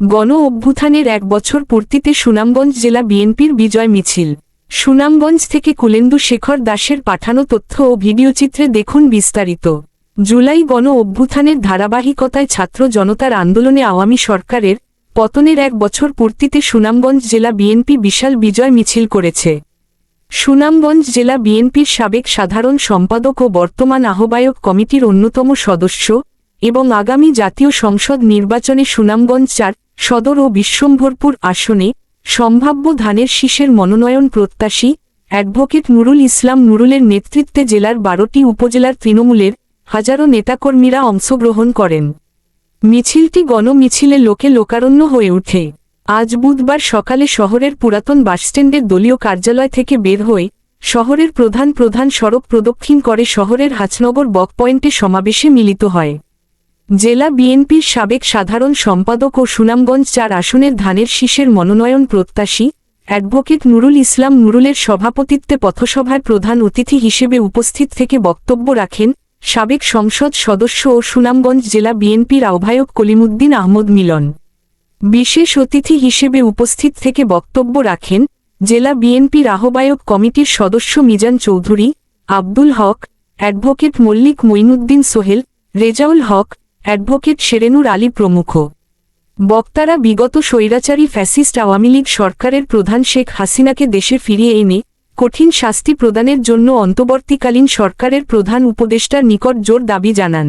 গণ অভ্যুত্থানের এক বছর পূর্তিতে সুনামগঞ্জ জেলা বিএনপির বিজয় মিছিল। সুনামগঞ্জ থেকে কুলেন্দু শেখর দাসের পাঠানো তথ্য ও ভিডিওচিত্রে দেখুন বিস্তারিত। জুলাই গণ অভ্যুত্থানের ধারাবাহিকতায় ছাত্র জনতার আন্দোলনে আওয়ামী সরকারের পতনের এক বছর পূর্তিতে সুনামগঞ্জ জেলা বিএনপি বিশাল বিজয় মিছিল করেছে। সুনামগঞ্জ জেলা বিএনপির সাবেক সাধারণ সম্পাদক ও বর্তমান আহ্বায়ক কমিটির অন্যতম সদস্য এবং আগামী জাতীয় সংসদ নির্বাচনে সুনামগঞ্জ চার সদর ও বিশ্বম্ভরপুর আসনে সম্ভাব্য ধানের শীষের মনোনয়ন প্রত্যাশী অ্যাডভোকেট নুরুল ইসলাম নুরুলের নেতৃত্বে জেলার বারোটি উপজেলার তৃণমূলের হাজারো নেতাকর্মীরা অংশগ্রহণ করেন। মিছিলটি গণমিছিলে লোকে লোকারণ্য হয়ে ওঠে। আজ বুধবার সকালে শহরের পুরাতন বাসস্ট্যান্ডের দলীয় কার্যালয় থেকে বের হয়ে শহরের প্রধান প্রধান সড়ক প্রদক্ষিণ করে শহরের হাজনগর বক পয়েন্টে সমাবেশে মিলিত হয়। জেলা বিএনপির সাবেক সাধারণ সম্পাদক ও সুনামগঞ্জ চার আসনের ধানের শীষের মনোনয়ন প্রত্যাশী অ্যাডভোকেট নুরুল ইসলাম নুরুলের সভাপতিত্বে পথসভায় প্রধান অতিথি হিসেবে উপস্থিত থেকে বক্তব্য রাখেন সাবেক সংসদ সদস্য ও সুনামগঞ্জ জেলা বিএনপির আহ্বায়ক কলিমুদ্দিন আহমদ মিলন। বিশেষ অতিথি হিসেবে উপস্থিত থেকে বক্তব্য রাখেন জেলা বিএনপির আহ্বায়ক কমিটির সদস্য মিজান চৌধুরী, আব্দুল হক, অ্যাডভোকেট মল্লিক মঈনুদ্দিন সোহেল, রেজাউল হক অ্যাডভোকেট শেরেনুর আলী প্রমুখ। বক্তারা বিগত স্বৈরাচারী ফ্যাসিস্ট আওয়ামী লীগ সরকারের প্রধান শেখ হাসিনাকে দেশে ফিরিয়ে এনে কঠিন শাস্তি প্রদানের জন্য অন্তর্বর্তীকালীন সরকারের প্রধান উপদেষ্টার নিকট জোর দাবি জানান।